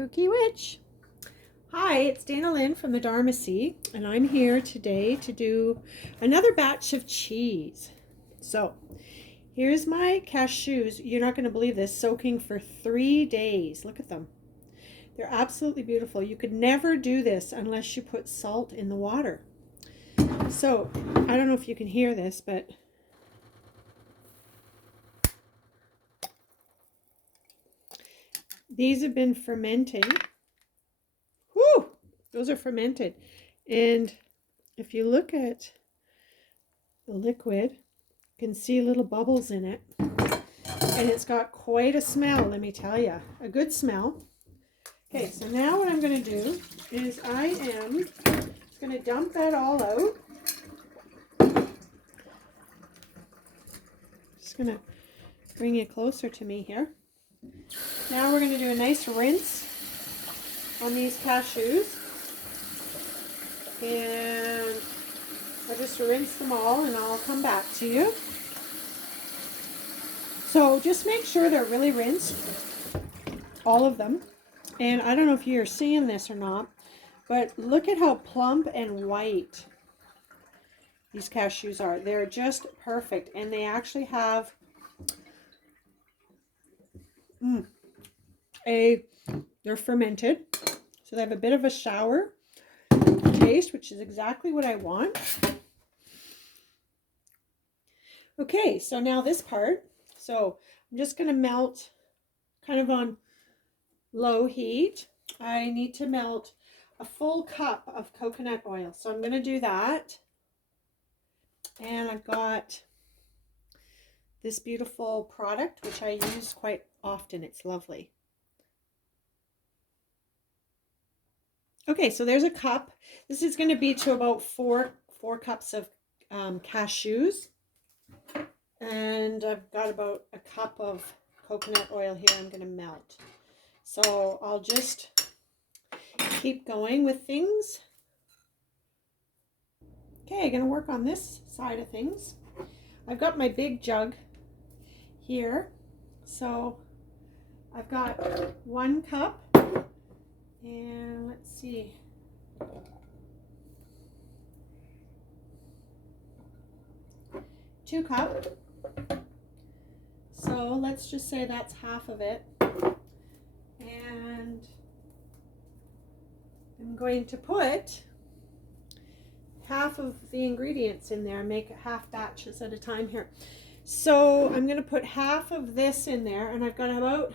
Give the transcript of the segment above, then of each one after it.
Kooky Witch. Hi, it's Dana Lynn from the Dharmacy, and I'm here today to do another batch of cheese. So, here's my cashews. You're not going to believe this, soaking for 3 days. Look at them. They're absolutely beautiful. You could never do this unless you put salt in the water. So, I don't know if you can hear this, but these have been fermenting. Whoo! Those are fermented. And if you look at the liquid, you can see little bubbles in it. And it's got quite a smell, let me tell you. A good smell. Okay, so now what I'm going to do is I am going to dump that all out. Just going to bring it closer to me here. Now we're going to do a nice rinse on these cashews. And I'll just rinse them all and I'll come back to you. So just make sure they're really rinsed, all of them. And I don't know if you're seeing this or not, but look at how plump and white these cashews are. They're just perfect. And they actually have they're fermented. So they have a bit of a sour taste, which is exactly what I want. Okay, so now this part. So I'm just going to melt kind of on low heat. I need to melt a full cup of coconut oil. So I'm going to do that. And I've got this beautiful product, which I use quite often. It's lovely. Okay, so there's a cup. This is going to be to about four cups of cashews. And I've got about a cup of coconut oil here I'm going to melt. So I'll just keep going with things. Okay, I'm going to work on this side of things. I've got my big jug here. So I've got 1 cup. And let's see. Two cups. So let's just say that's half of it. And I'm going to put half of the ingredients in there, make half batches at a time here. So I'm going to put half of this in there, and I've got about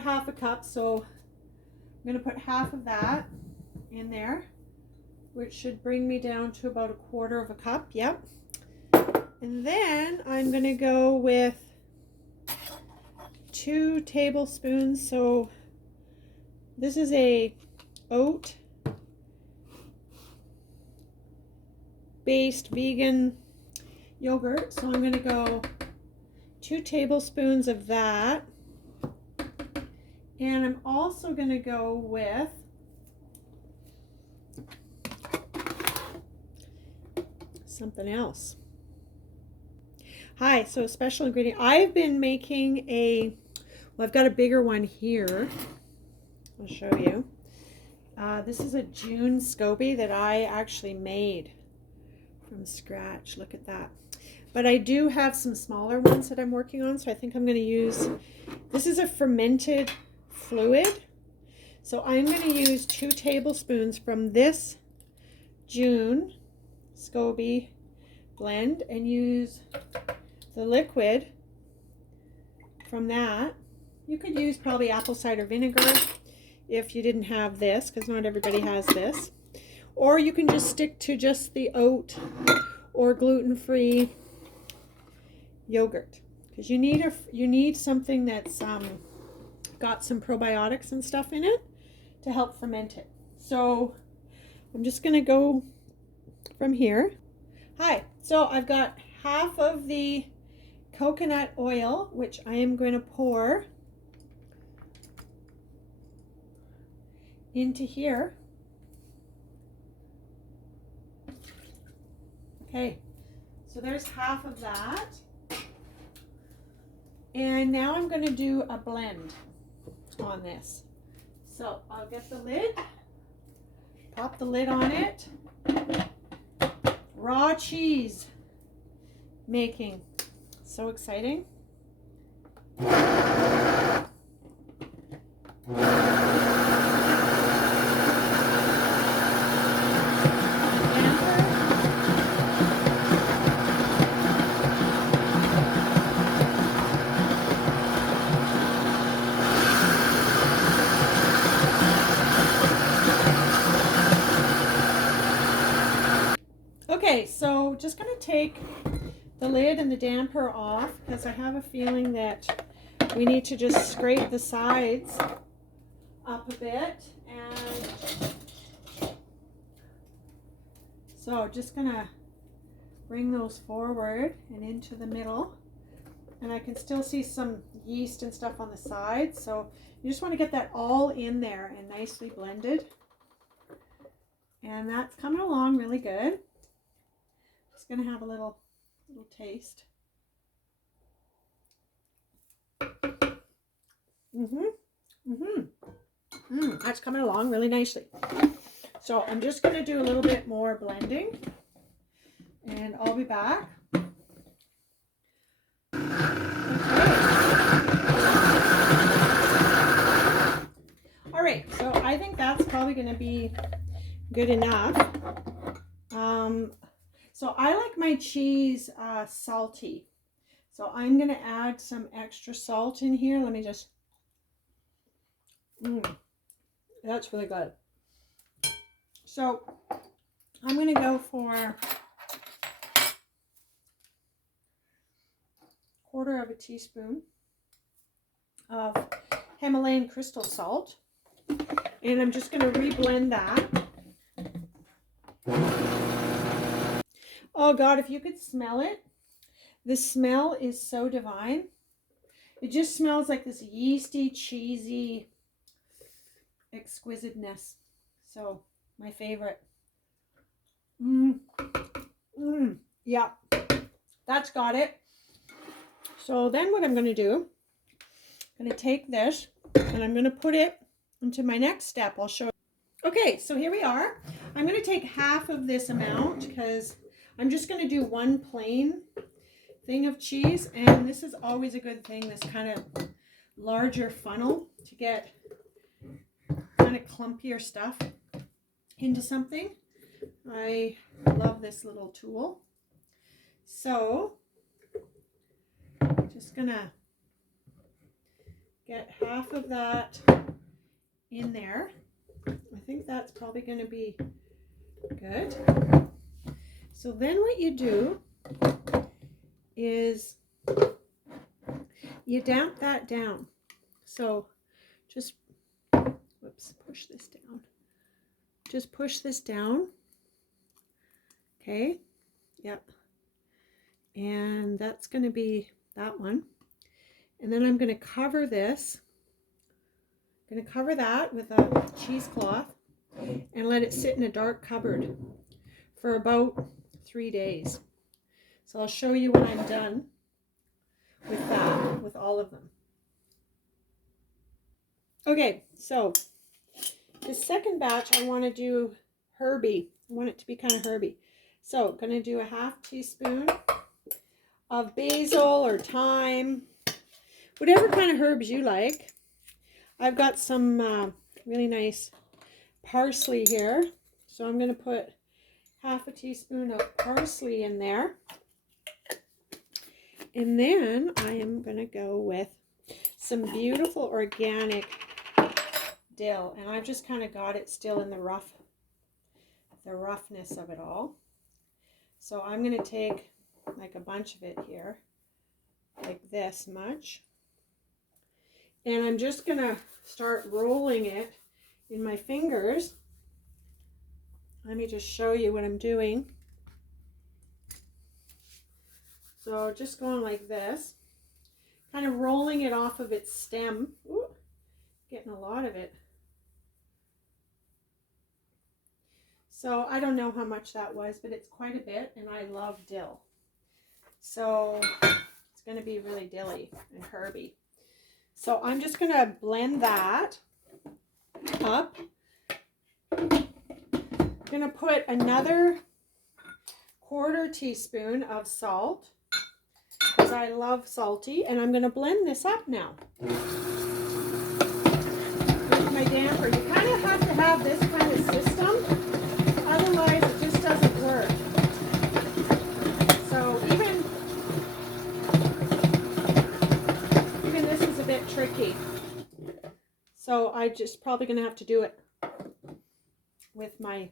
half a cup. So I'm going to put half of that in there, which should bring me down to about 1/4 cup. Yep. And then I'm going to go with 2 tablespoons. So this is a oat based vegan yogurt. So I'm going to go 2 tablespoons of that. And I'm also going to go with something else. Hi, so special ingredient. I've been making I've got a bigger one here. I'll show you. This is a June SCOBY that I actually made from scratch. Look at that. But I do have some smaller ones that I'm working on, so I think I'm going to use, this is a fermented fluid. So I'm going to use 2 tablespoons from this June SCOBY blend and use the liquid from that. You could use probably apple cider vinegar if you didn't have this, because not everybody has this. Or you can just stick to just the oat or gluten-free yogurt, because you need something that's got some probiotics and stuff in it to help ferment it. So I'm just going to go from here. Hi, so I've got half of the coconut oil, which I am going to pour into here. Okay, so there's half of that. And now I'm going to do a blend. on this. So I'll get the lid, pop the lid on it. Raw cheese making. So exciting. Okay, so just going to take the lid and the damper off because I have a feeling that we need to just scrape the sides up a bit. And so just going to bring those forward and into the middle. And I can still see some yeast and stuff on the sides. So you just want to get that all in there and nicely blended. And that's coming along really good. Just going to have a little taste. That's coming along really nicely. So I'm just going to do a little bit more blending and I'll be back. All right, so I think that's probably going to be good enough. So I like my cheese salty. So I'm going to add some extra salt in here. Let me just, that's really good. So I'm going to go for 1/4 teaspoon of Himalayan crystal salt. And I'm just going to reblend that. Oh God, if you could smell it. The smell is so divine. It just smells like this yeasty, cheesy exquisiteness. So my favorite. Yeah, that's got it. So then what I'm going to do, I'm going to take this and I'm going to put it into my next step. I'll show you. Okay, so here we are. I'm going to take half of this amount because I'm just going to do one plain thing of cheese, and this is always a good thing, this kind of larger funnel, to get kind of clumpier stuff into something. I love this little tool. So just gonna get half of that in there. I think that's probably going to be good. So then what you do is you damp that down. So just, whoops, push this down. Just push this down. Okay, yep. And that's going to be that one. And then I'm going to cover this. I'm going to cover that with a cheesecloth and let it sit in a dark cupboard for about 3 days. So I'll show you when I'm done with that, with all of them. Okay, so the second batch I want to do herby. I want it to be kind of herby. So I'm going to do a 1/2 teaspoon of basil or thyme, whatever kind of herbs you like. I've got some really nice parsley here. So I'm going to put 1/2 teaspoon of parsley in there. And then I am going to go with some beautiful organic dill. And I've just kind of got it still in the roughness of it all. So I'm going to take like a bunch of it here, like this much. And I'm just going to start rolling it in my fingers. Let me just show you what I'm doing. So just going like this, kind of rolling it off of its stem. Ooh, getting a lot of it. So I don't know how much that was, but it's quite a bit, and I love dill. So it's going to be really dilly and herby. So I'm just going to blend that up. I'm going to put another 1/4 teaspoon of salt because I love salty, and I'm going to blend this up now with my damper. You kind of have to have this kind of system, otherwise it just doesn't work. So even this is a bit tricky. So I just probably going to have to do it with my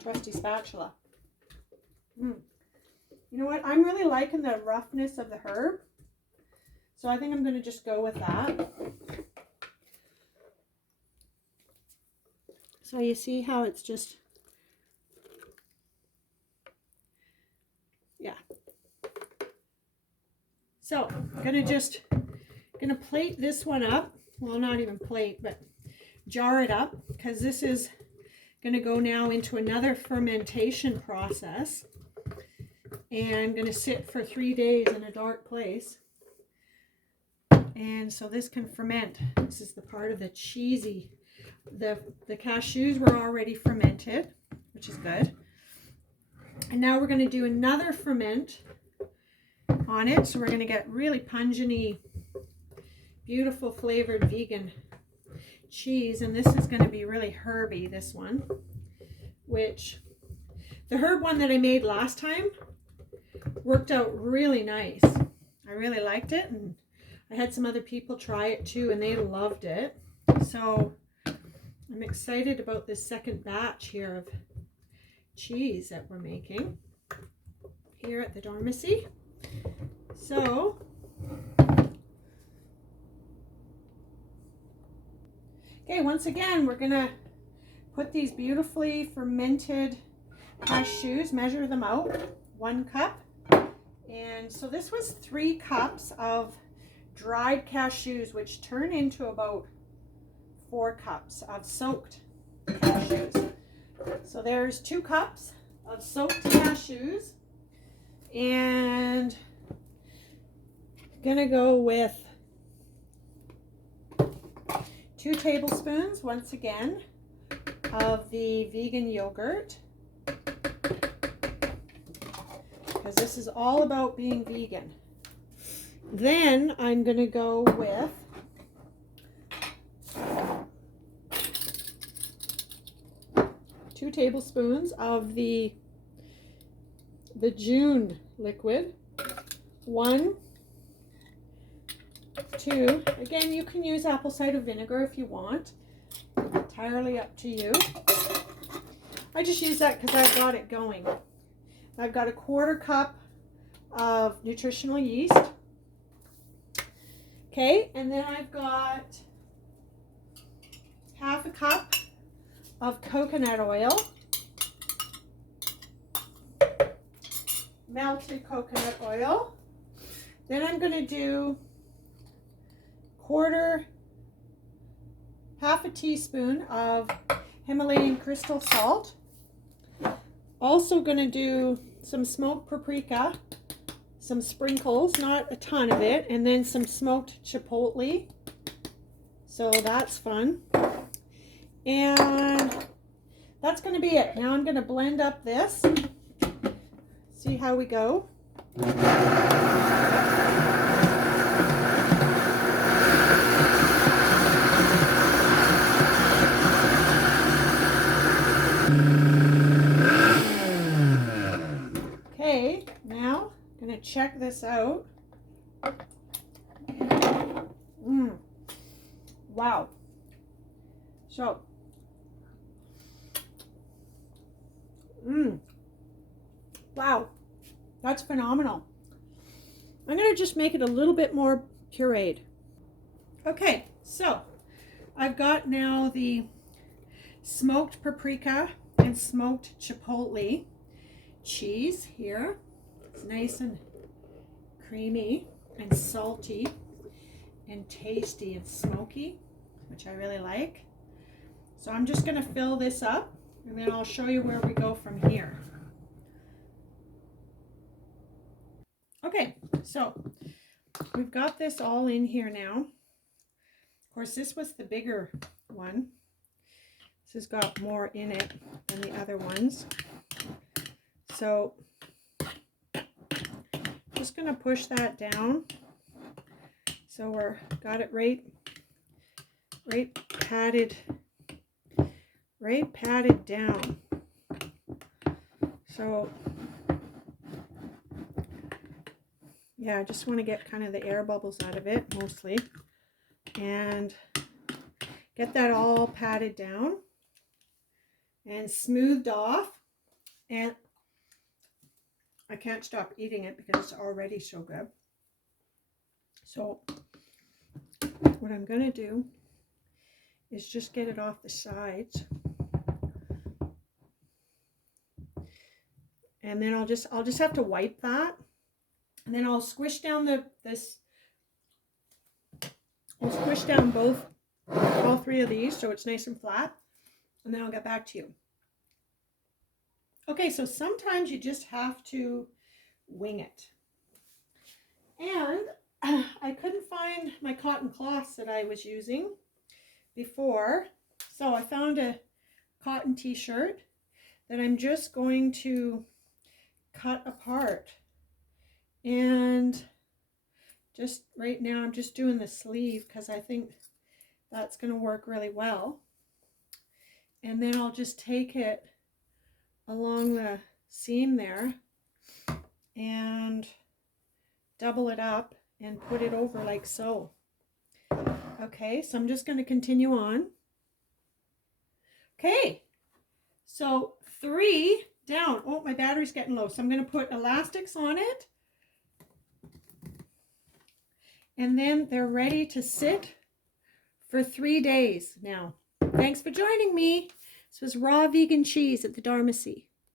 trusty spatula. You know what? I'm really liking the roughness of the herb. So I think I'm going to just go with that. So you see how it's just, yeah. So I'm going to plate this one up. Well, not even plate, but jar it up, because this is going to go now into another fermentation process. And going to sit for 3 days in a dark place. And so this can ferment. This is the part of the cheesy. The cashews were already fermented, which is good. And now we're going to do another ferment on it. So we're going to get really pungent-y, beautiful flavored vegan cheese. And this is going to be really herby, this one. Which, the herb one that I made last time worked out really nice. I really liked it, and I had some other people try it too, and they loved it. So I'm excited about this second batch here of cheese that we're making here at the Dormacy. So okay, once again, we're gonna put these beautifully fermented cashews, measure them out, 1 cup. And so this was 3 cups of dried cashews, which turn into about 4 cups of soaked cashews. So there's 2 cups of soaked cashews, and I'm gonna go with 2 tablespoons, once again, of the vegan yogurt. Because this is all about being vegan. Then I'm going to go with 2 tablespoons of the June liquid. 1, 2. Again, you can use apple cider vinegar if you want. Entirely up to you. I just use that because I've got it going. I've got a 1/4 cup of nutritional yeast. Okay, and then I've got 1/2 cup of coconut oil. Melted coconut oil. Then I'm going to do 1/2 a teaspoon of Himalayan crystal salt. Also going to do some smoked paprika, some sprinkles, not a ton of it, and then some smoked chipotle. So that's fun. And that's going to be it. Now I'm going to blend up this. See how we go. Okay, now I'm going to check this out. Wow. So, wow, that's phenomenal. I'm going to just make it a little bit more pureed. Okay, so I've got now the smoked paprika and smoked chipotle cheese here. It's nice and creamy and salty and tasty and smoky, which I really like. So I'm just going to fill this up, and then I'll show you where we go from here. Okay, so we've got this all in here now. Of course, this was the bigger one. This has got more in it than the other ones. So just going to push that down. So we're got it right patted down. So yeah, I just want to get kind of the air bubbles out of it mostly, and get that all patted down and smoothed off. And I can't stop eating it because it's already so good. So what I'm going to do is just get it off the sides. And then I'll just have to wipe that. And then I'll squish down I'll squish down all three of these so it's nice and flat. And then I'll get back to you. Okay, so sometimes you just have to wing it. And I couldn't find my cotton cloths that I was using before. So I found a cotton t-shirt that I'm just going to cut apart. And just right now I'm just doing the sleeve because I think that's going to work really well. And then I'll just take it along the seam there and double it up and put it over like so. Okay, so I'm just going to continue on. Okay, so 3 down. Oh, my battery's getting low, so I'm going to put elastics on it. And then they're ready to sit for 3 days now. Thanks for joining me. This was raw vegan cheese at the Dharmacy.